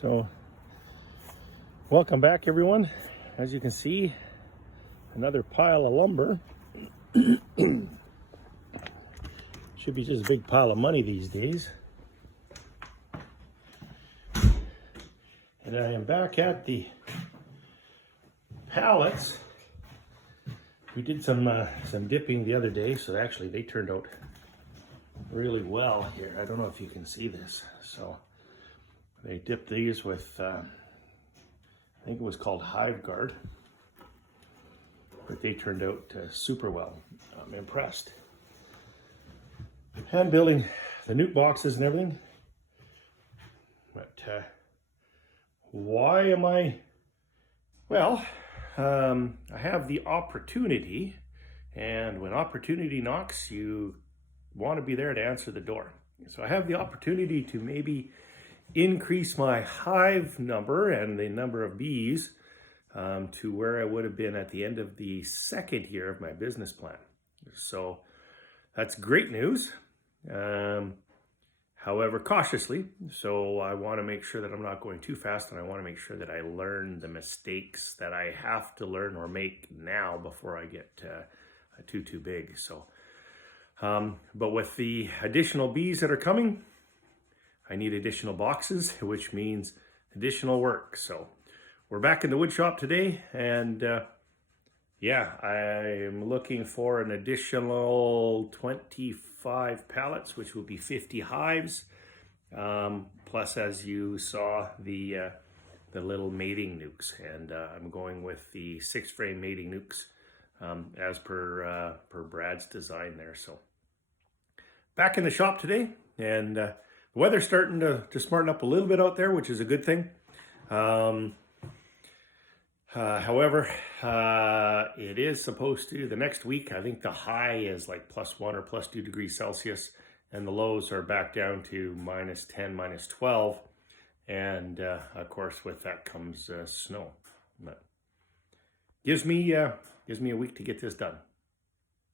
So, welcome back everyone. As you can see, another pile of lumber. Should be just a big pile of money these days. And I am back at the pallets. We did some dipping the other day, so actually they turned out really well here. I don't know if you can see this. So they dipped these with, I think it was called Hive Guard, but they turned out super well. I'm impressed. I'm building the newt boxes and everything, but why am I? Well, I have the opportunity, and when opportunity knocks, you want to be there to answer the door. So I have the opportunity to maybe increase my hive number and the number of bees to where I would have been at the end of the second year of my business plan. So that's great news. However, cautiously. So I want to make sure that I'm not going too fast, and I want to make sure that I learn the mistakes that I have to learn or make now before I get too big. So, but with the additional bees that are coming, I need additional boxes, which means additional work. So we're back in the wood shop today, and yeah, I'm looking for an additional 25 pallets, which will be 50 hives. Plus, as you saw, the little mating nukes, and I'm going with the 6-frame mating nukes as per Brad's design there. So back in the shop today, and the weather's starting to smarten up a little bit out there, which is a good thing. However, it is supposed to, the next week, I think the high is like +1 or +2 degrees Celsius, and the lows are back down to -10, -12. And of course, with that comes snow. But gives me a week to get this done.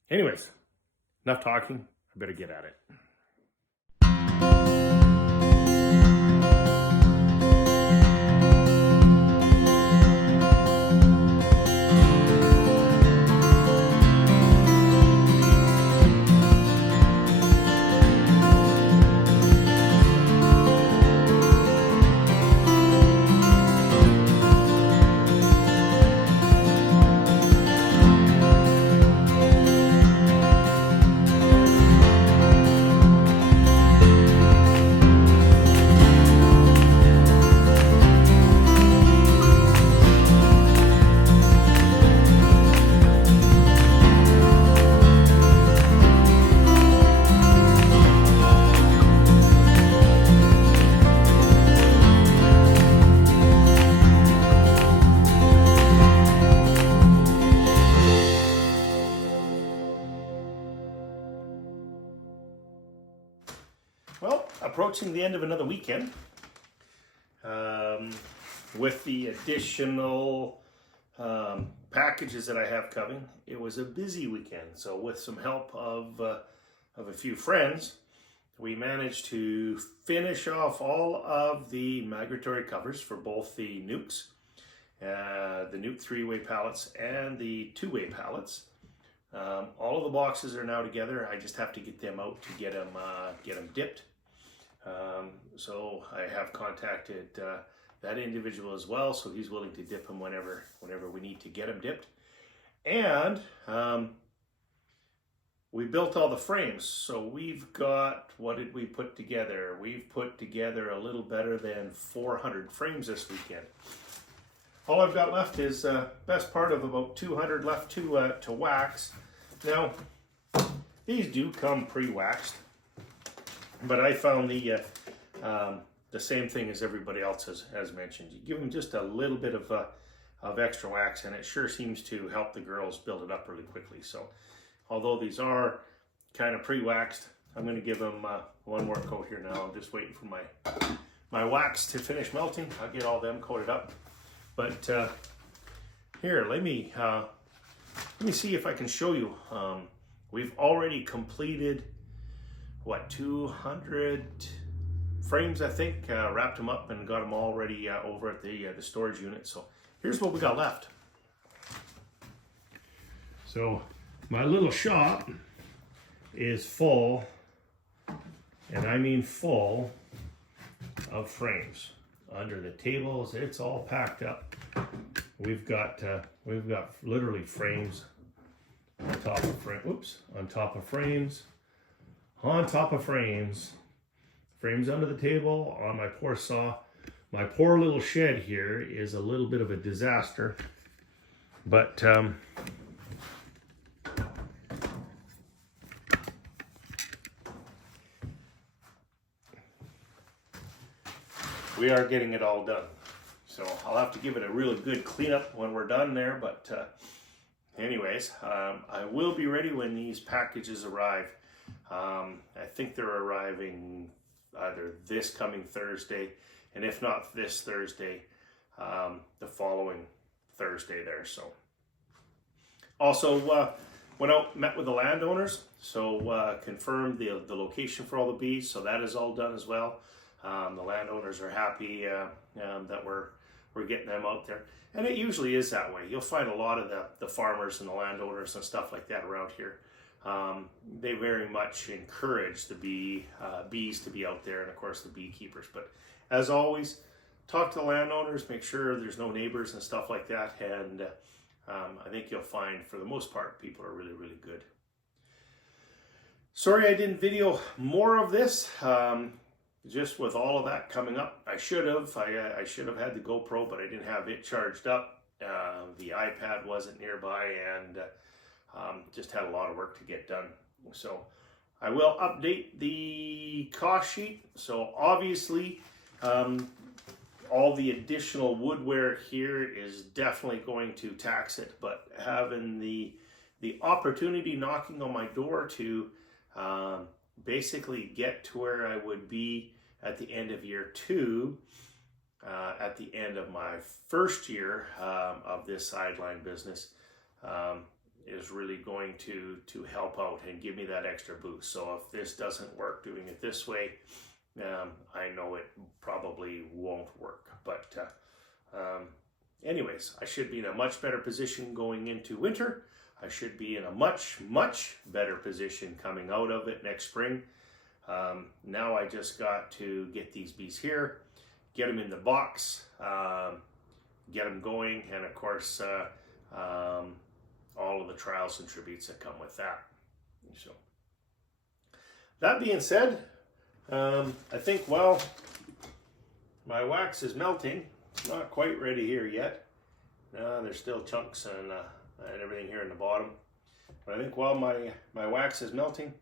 Anyways, enough talking. I better get at it. Well, approaching the end of another weekend, with the additional packages that I have coming. It was a busy weekend, so with some help of a few friends, we managed to finish off all of the migratory covers for both the nukes, the nuke 3-way pallets and the 2-way pallets. All of the boxes are now together. I just have to get them out to get them dipped. So I have contacted that individual as well, so he's willing to dip them whenever we need to get them dipped. And we built all the frames, so we've got, what did we put together? We've put together a little better than 400 frames this weekend. All I've got left is best part of about 200 left to wax. Now, these do come pre-waxed, but I found the same thing as everybody else has mentioned. You give them just a little bit of extra wax, and it sure seems to help the girls build it up really quickly. So, although these are kind of pre-waxed, I'm going to give them one more coat here now. I'm just waiting for my wax to finish melting. I'll get all them coated up. But here, let me see if I can show you. We've already completed, what, 200 frames, I think, wrapped them up and got them all ready over at the storage unit. So here's what we got left. So my little shop is full, and I mean full, of frames. Under the tables, it's all packed up. We've got literally frames on top of frames. On top of frames. On top of frames. Frames under the table, on my poor saw. My poor little shed here is a little bit of a disaster, but we are getting it all done. So I'll have to give it a really good cleanup when we're done there, but anyways, I will be ready when these packages arrive. I think they're arriving either this coming Thursday, and if not this Thursday, the following Thursday there. So also went out, met with the landowners, so confirmed the location for all the bees, so that is all done as well. The landowners are happy that we're getting them out there, and it usually is that way. You'll find a lot of the farmers and the landowners and stuff like that around here. They very much encourage the bees to be out there, and of course the beekeepers. But as always, talk to the landowners, make sure there's no neighbors and stuff like that, and I think you'll find for the most part people are really, really good. Sorry I didn't video more of this. Just with all of that coming up, I should have had the GoPro, but I didn't have it charged up. The iPad wasn't nearby, and just had a lot of work to get done. So I will update the cost sheet. So obviously, all the additional woodware here is definitely going to tax it, but having the opportunity knocking on my door to basically get to where I would be at the end of year 2, at the end of my first year of this sideline business, is really going to help out and give me that extra boost. So if this doesn't work doing it this way, I know it probably won't work. But anyways, I should be in a much better position going into winter. I should be in a much, much better position coming out of it next spring. Now I just got to get these bees here, get them in the box, get them going, and of course all of the trials and tributes that come with that. So that being said, I think, well, my wax is melting. It's not quite ready here yet. There's still chunks and everything here in the bottom. But I think while my wax is melting,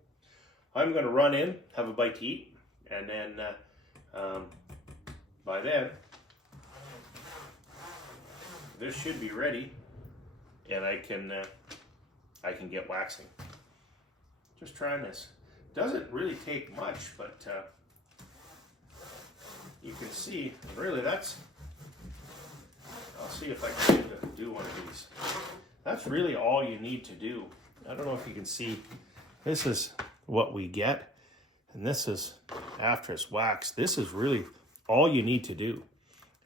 I'm going to run in, have a bite to eat, and then by then, this should be ready, and I can get waxing. Just trying this. Doesn't really take much, but you can see, really that's, I'll see if I can do one of these. That's really all you need to do. I don't know if you can see, this is what we get, and this is after it's waxed. This is really all you need to do,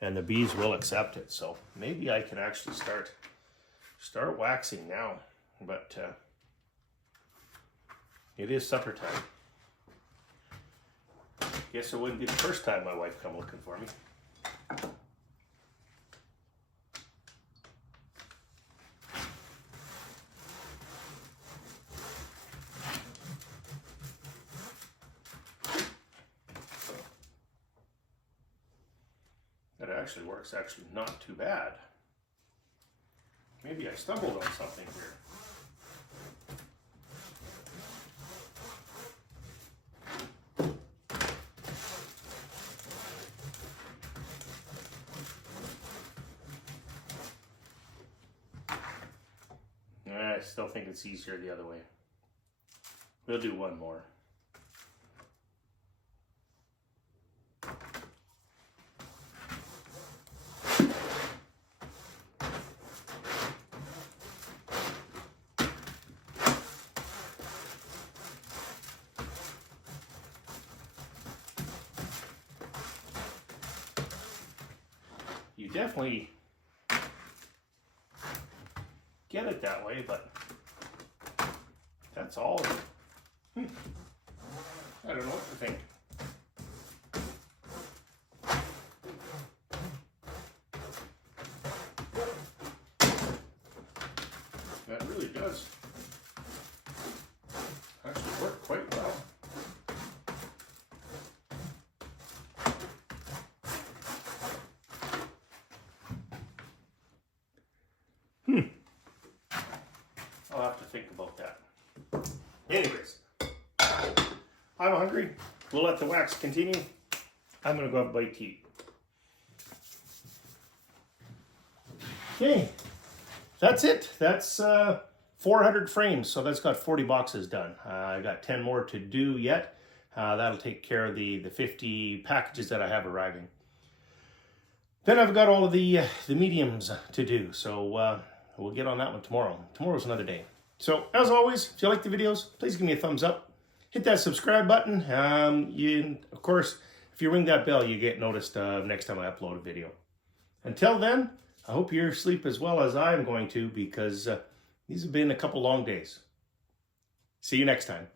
and the bees will accept it. So maybe I can actually start waxing now, but it is supper time. Guess it wouldn't be the first time my wife come looking for me. That actually works, actually not too bad. Maybe I stumbled on something here. I still think it's easier the other way. We'll do one more. you definitely get it that way, but that's all. I don't know what to think. That really does actually work quite well. I'll have to think about that. Anyways, I'm hungry. We'll let the wax continue. I'm going to go have a bite to eat. Okay, that's it. That's 400 frames, so that's got 40 boxes done. I got 10 more to do yet. That'll take care of the 50 packages that I have arriving. Then I've got all of the mediums to do, so we'll get on that one tomorrow. Tomorrow's another day. So, as always, if you like the videos, please give me a thumbs up. Hit that subscribe button. Of course, if you ring that bell, you get noticed next time I upload a video. Until then, I hope you sleep as well as I'm going to, because these have been a couple long days. See you next time.